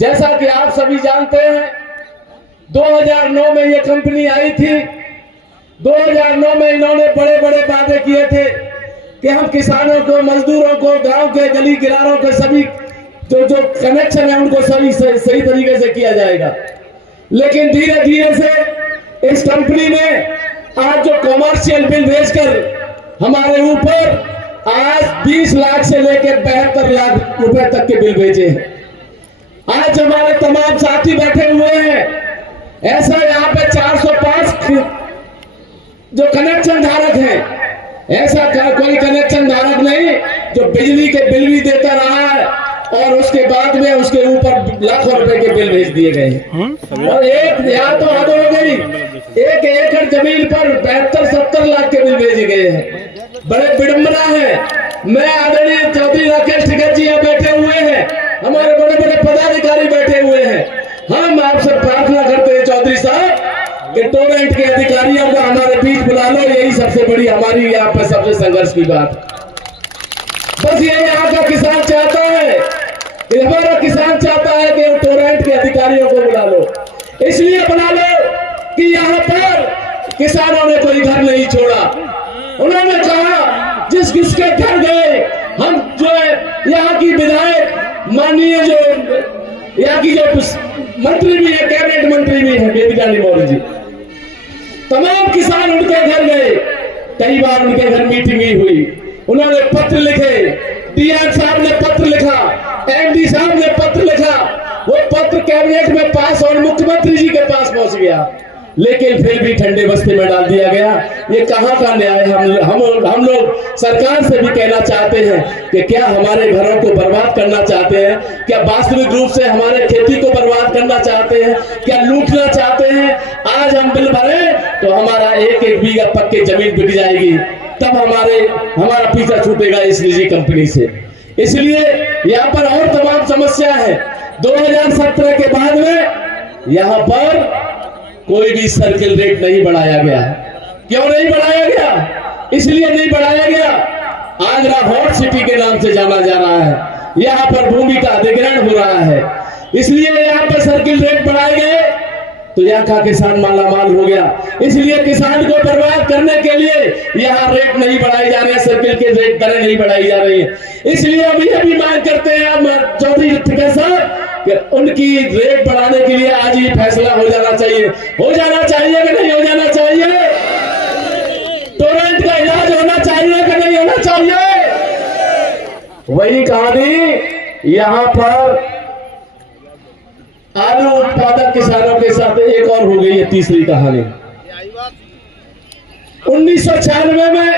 जैसा कि आप सभी जानते हैं 2009 में ये कंपनी आई थी। 2009 में इन्होंने बड़े बड़े वादे किए थे कि हम किसानों को, मजदूरों को, गांव के गली किनारों के सभी जो कनेक्शन है उनको सही सही तरीके से किया जाएगा। लेकिन धीरे धीरे से इस कंपनी ने आज जो कमर्शियल बिल भेजकर हमारे ऊपर आज 20 लाख से लेकर 72 लाख रुपए तक के बिल भेजे हैं। आज हमारे तमाम साथी बैठे हुए हैं, ऐसा यहाँ पे 405 जो कनेक्शन धारक हैं, ऐसा कोई कनेक्शन धारक नहीं जो बिजली के बिल भी देता रहा है और उसके बाद में उसके ऊपर लाखों रुपए के बिल भेज दिए गए। और एक यहाँ तो हद हो गई, 1 एकड़ जमीन पर 72-70 लाख के बिल भेजे गए हैं। बड़े विडंबना है। मैं आदरणीय चौधरी राकेश टिकैत जी यहाँ बैठे हुए हैं, हमारे बड़े बड़े पदाधिकारी बैठे हुए हैं। हम आपसे प्रार्थना करते हैं चौधरी साहब कि टोरेंट के अधिकारियों को हमारे बीच बुला लो। यही सबसे बड़ी हमारी यहाँ पर सबसे संघर्ष की बात। बस ये यहाँ का किसान चाहता है, हमारा किसान चाहता है कि टोरेंट के अधिकारियों को बुला लो। इसलिए बुला लो कि यहाँ पर किसानों ने कोई घर नहीं छोड़ा। उन्होंने कहा जिस किसके घर गए, हम जो है यहाँ की विधायक माननीय जो यहाँ की जो मंत्री भी है, कैबिनेट मंत्री भी है बेबी रानी मौर्य जी, तमाम किसान उनके घर गए। कई बार उनके घर मीटिंग ही हुई, उन्होंने पत्र लिखे, डीएम साहब ने पत्र लिखा, एमडी साहब ने पत्र लिखा। वो पत्र कैबिनेट में पास और मुख्यमंत्री जी के पास पहुंच गया, लेकिन फिर भी ठंडे बस्ते में डाल दिया गया। ये कहां का न्याय? हम लोग सरकार से भी कहना चाहते हैं कि क्या हमारे घरों को बर्बाद करना चाहते हैं? क्या वास्तविक रूप से हमारे खेती को बर्बाद करना चाहते हैं? क्या लूटना चाहते हैं? आज हम बिल भरे तो हमारा 1-1 बीघा पक्की जमीन बिक जाएगी, तब हमारा पीछा छूटेगा इस निजी कंपनी से। इसलिए यहाँ पर और तमाम समस्या है। 2017 के बाद में यहाँ पर कोई भी सर्किल रेट नहीं बढ़ाया गया। क्यों नहीं बढ़ाया गया? इसलिए नहीं बढ़ाया गया, आगरा हॉट सिटी के नाम से जाना जा रहा है। यहाँ पर भूमि का अधिग्रहण हो रहा है, इसलिए यहाँ पर सर्किल रेट बढ़ाए गए तो यहाँ का किसान मालामाल हो गया। इसलिए किसान को बर्बाद करने के लिए यहाँ रेट नहीं बढ़ाई जा रहे, सर्किल के रेट दरें नहीं बढ़ाई जा रही है। इसलिए हम ये भी मांग करते हैं चौधरी टिकैत साहब कि उनकी रेट बढ़ाने के लिए आज ही फैसला हो जाना चाहिए। हो जाना चाहिए कि नहीं हो जाना चाहिए? टोरेंट का इलाज होना चाहिए कि नहीं होना चाहिए? वही कहानी यहाँ पर आलू उत्पादक किसानों के साथ एक और हो गई है। तीसरी कहानी 1996 में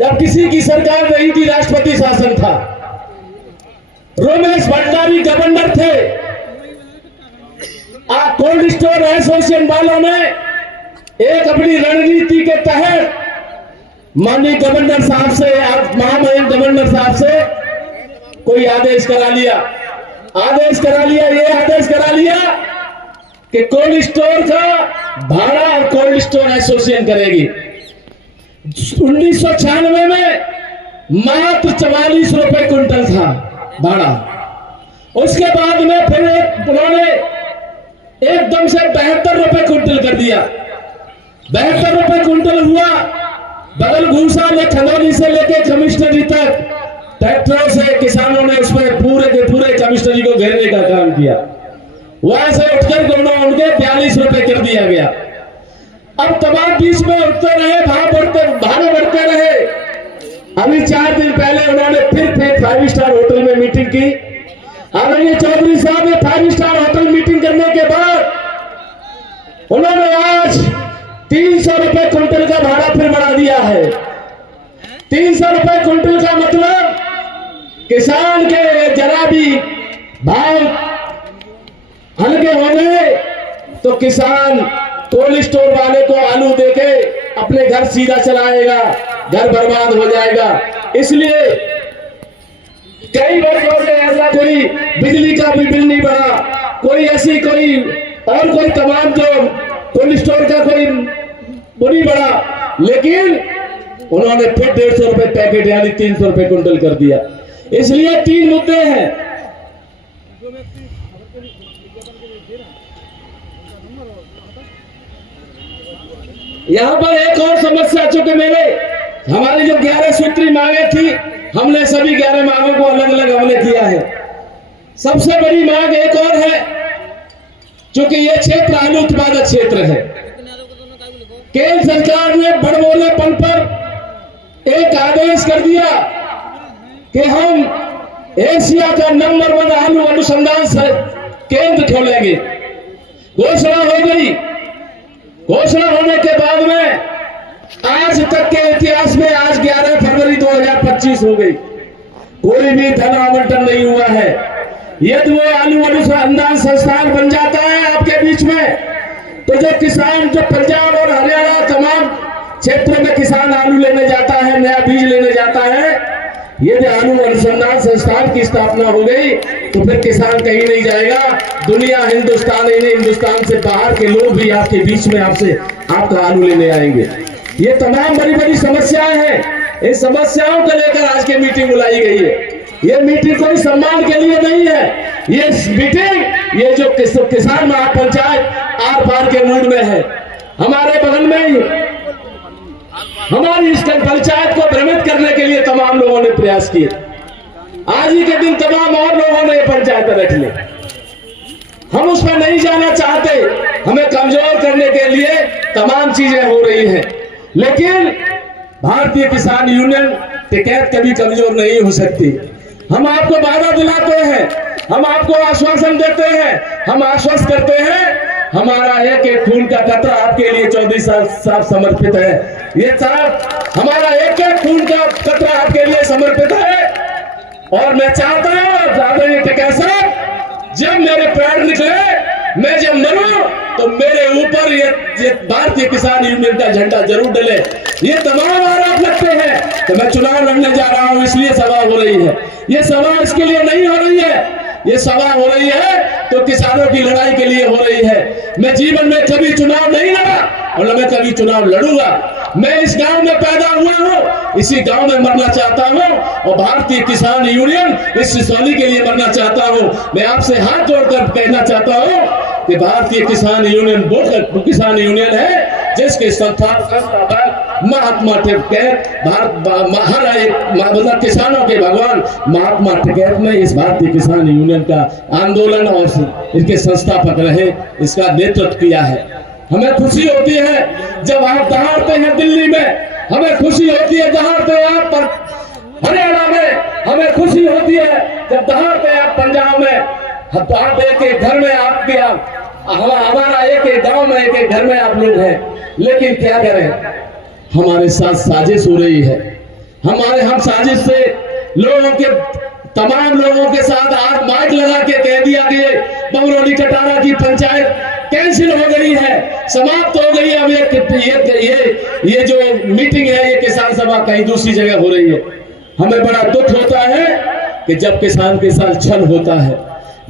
जब किसी की सरकार नहीं थी, राष्ट्रपति शासन था, रोमेश भंडारी गवर्नर थे। कोल्ड स्टोर एसोसिएशन वालों ने एक अपनी रणनीति के तहत माननीय गवर्नर साहब से, महामहिम गवर्नर साहब से कोई आदेश करा लिया। ये आदेश करा लिया कि कोल्ड स्टोर का भाड़ा और कोल्ड स्टोर एसोसिएशन करेगी। 1996 में मात्र 44 रुपए क्विंटल था भाड़ा। उसके बाद में फिर उन्होंने एकदम से 72 रुपए क्विंटल कर दिया। 72 रुपए क्विंटल हुआ। बगल घूसा में खंडौली से लेकर कमिश्नरी तक ट्रैक्टरों से किसानों ने उसमें पूरे के पूरे कमिश्नरी को घेरने का काम किया। वहां से उठकर उनके 42 रुपए कर दिया गया। अब तमाम बीच में उठते रहे, भाड़े बढ़ते रहे। अभी 4 दिन पहले उन्होंने फिर 5 स्टार होटल में मीटिंग की। आदरणीय चौधरी साहब ने 5 स्टार होटल मीटिंग करने के बाद उन्होंने आज 300 रुपए क्विंटल का भाड़ा फिर बढ़ा दिया है। 300 रुपए क्विंटल का मतलब किसान के जरा भी भाव हल्के होंगे तो किसान कोल्ड स्टोर वाले को आलू देके अपने घर सीधा चलाएगा, घर बर्बाद हो जाएगा। इसलिए कई वर्षों से ऐसा कोई बिजली का भी बिल नहीं बढ़ा, कोई ऐसी कोई तमाम जो कोल्ड स्टोर का कोई नहीं बढ़ा, लेकिन उन्होंने फिर 150 रुपए पैकेट यानी 300 रुपए क्विंटल कर दिया। इसलिए 3 मुद्दे हैं। यहाँ पर एक और समस्या, चूंकि मैंने हमारी जो 11 सूत्री मांगे थी, हमने सभी 11 मांगों को अलग अलग हमने किया है। सबसे बड़ी मांग एक और है, चूंकि ये क्षेत्र आलू उत्पादक क्षेत्र है। केंद्र सरकार ने बड़बोलेपन पर एक आदेश कर दिया कि हम एशिया का नंबर 1 आलू अनुसंधान केंद्र खोलेंगे। घोषणा हो गई। घोषणा होने के बाद में आज तक के इतिहास में आज 11 फरवरी 2025 हो गई, कोई भी धन आवंटन नहीं हुआ है। यदि वो आलू अनुसंधान संस्थान बन जाता है आपके बीच में, तो जो किसान जो पंजाब और हरियाणा तमाम क्षेत्रों में किसान आलू लेने जाता है, नया बीज लेने जाता है, यदि आलू अनुसंधान संस्थान की स्थापना हो गई तो फिर किसान कहीं नहीं जाएगा। दुनिया, हिंदुस्तान ही नहीं, हिंदुस्तान से बाहर के लोग भी आपके बीच में आपसे आपका आलू लेने आएंगे। ये तमाम बड़ी बड़ी समस्याएं हैं। इन समस्याओं को लेकर आज की मीटिंग बुलाई गई है। ये मीटिंग कोई सम्मान के लिए नहीं है। ये मीटिंग ये जो किसान महापंचायत आर पार के मूड में है। हमारे बगल में ही हमारी इस पंचायत को भ्रमित करने के लिए तमाम लोगों ने प्रयास किए। आज ही के दिन तमाम और लोगों ने पंचायत रख ली। हम उस पर नहीं जाना चाहते। हमें कमजोर करने के लिए तमाम चीजें हो रही हैं, लेकिन भारतीय किसान यूनियन टिकैत कभी कमजोर नहीं हो सकती। हम आपको वादा दिलाते हैं, हम आपको आश्वासन देते हैं, हम आश्वस्त करते हैं। हमारा एक एक खून का कतरा आपके लिए चौधरी साहब समर्पित है। ये साहब हमारा एक एक खून का कतरा आपके लिए समर्पित है। और मैं चाहता हूं टिकैत साहब, जब मेरे प्राण निकले, मैं जब मरूं, तो मेरे ऊपर ये भारतीय किसान यूनियन का झंडा जरूर डले। ये तमाम आरोप लगते हैं तो मैं चुनाव लड़ने जा रहा हूं, इसलिए सभा हो रही है। ये सभा इसके लिए नहीं हो रही है, ये सभा हो रही है तो किसानों की लड़ाई के लिए हो रही है। मैं जीवन में कभी चुनाव नहीं लड़ा और न मैं कभी चुनाव लड़ूंगा। मैं इस गांव में पैदा हुआ हूं, इसी गांव में मरना चाहता हूं और भारतीय किसान यूनियन इस सिसौली के लिए मरना चाहता हूं। मैं आपसे हाथ जोड़कर कहना चाहता हूं कि भारतीय किसान यूनियन वो किसान यूनियन है जिसके संस्थापक महात्मा टिकैत, भारत किसानों के भगवान महात्मा टिकैत ने इस भारतीय किसान यूनियन का आंदोलन और इसके संस्थापक रहे, इसका नेतृत्व किया है। हमें खुशी होती है जब आप दहाड़ते हैं दिल्ली में, हमें खुशी होती है दहाड़ते हैं आप हरियाणा में, हमें खुशी होती है जब दहाड़ते हैं आप पंजाब में। आप एक घर में आपके हमारा एक एक गांव में एक एक घर में आप लोग हैं, लेकिन क्या करें, हमारे साथ साजिश हो रही है। हम साजिश से लोगों के तमाम लोगों के साथ आज माइक लगा के कह दिया कि बमरोली कटारा की पंचायत कैंसिल हो गई है, समाप्त हो गई है। अब ये जो मीटिंग है, ये किसान सभा कहीं दूसरी जगह हो रही है। हमें बड़ा दुख होता है कि जब किसान के साथ छल होता है।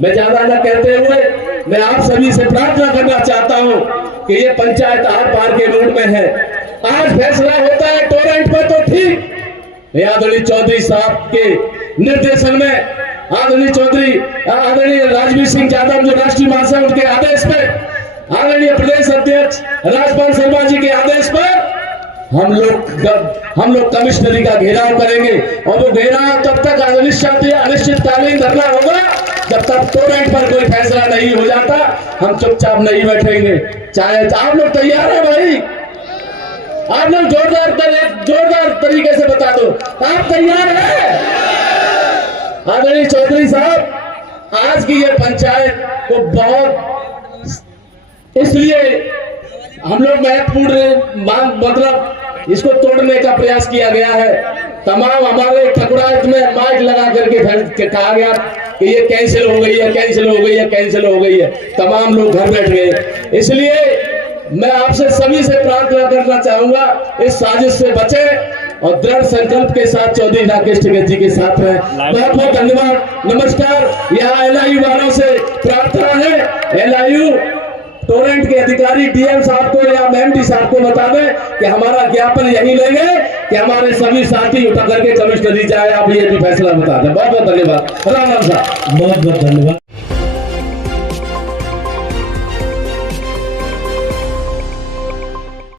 मैं ज्यादा न कहते हुए मैं आप सभी से प्रार्थना करना चाहता हूं कि ये पंचायत आर पार के मूड में है। आज फैसला होता है टोरेंट पर तो ठीक, आदरणीय चौधरी साहब के निर्देशन में, आदरणीय राजवीर सिंह यादव जो राष्ट्रीय महासचिव, उनके आदेश पर, आदरणीय प्रदेश अध्यक्ष राजपाल शर्मा जी के आदेश पर हम लोग कमिश्नरी का घेराव करेंगे। और वो घेराव तब तक अनिश्चितकालीन धरना होगा जब तक टोरेंट पर कोई फैसला नहीं हो जाता। हम चुपचाप नहीं बैठेंगे। चाहे आप लोग तैयार है भाई, आप लोग जोरदार तरीके से बता दो, आप तैयार हैं? आदरणीय चौधरी साहब, आज की ये पंचायत को बहुत इसलिए हम लोग महत्वपूर्ण मतलब इसको तोड़ने का प्रयास किया गया है। तमाम हमारे ठकुराइत में माइक लगा करके कहा गया कि ये कैंसिल हो गई है, कैंसिल हो गई है, कैंसिल हो गई है। तमाम लोग घर बैठ गए। इसलिए मैं आपसे सभी से प्रार्थना करना चाहूंगा, इस साजिश से बचे और दृढ़ संकल्प के साथ चौधरी राकेश टिकैत जी के साथ रहे। बहुत बहुत धन्यवाद, नमस्कार। यहाँ LIU वालों से प्रार्थना है, LIU टोरेंट के अधिकारी DM साहब को या MD साहब को बता दें कि हमारा ज्ञापन यही लेंगे कि हमारे सभी साथी उठा करके कमिश्नरी जाए। आप ये भी फैसला बता दें। बहुत बहुत धन्यवाद। राम राम साहब, बहुत बहुत धन्यवाद।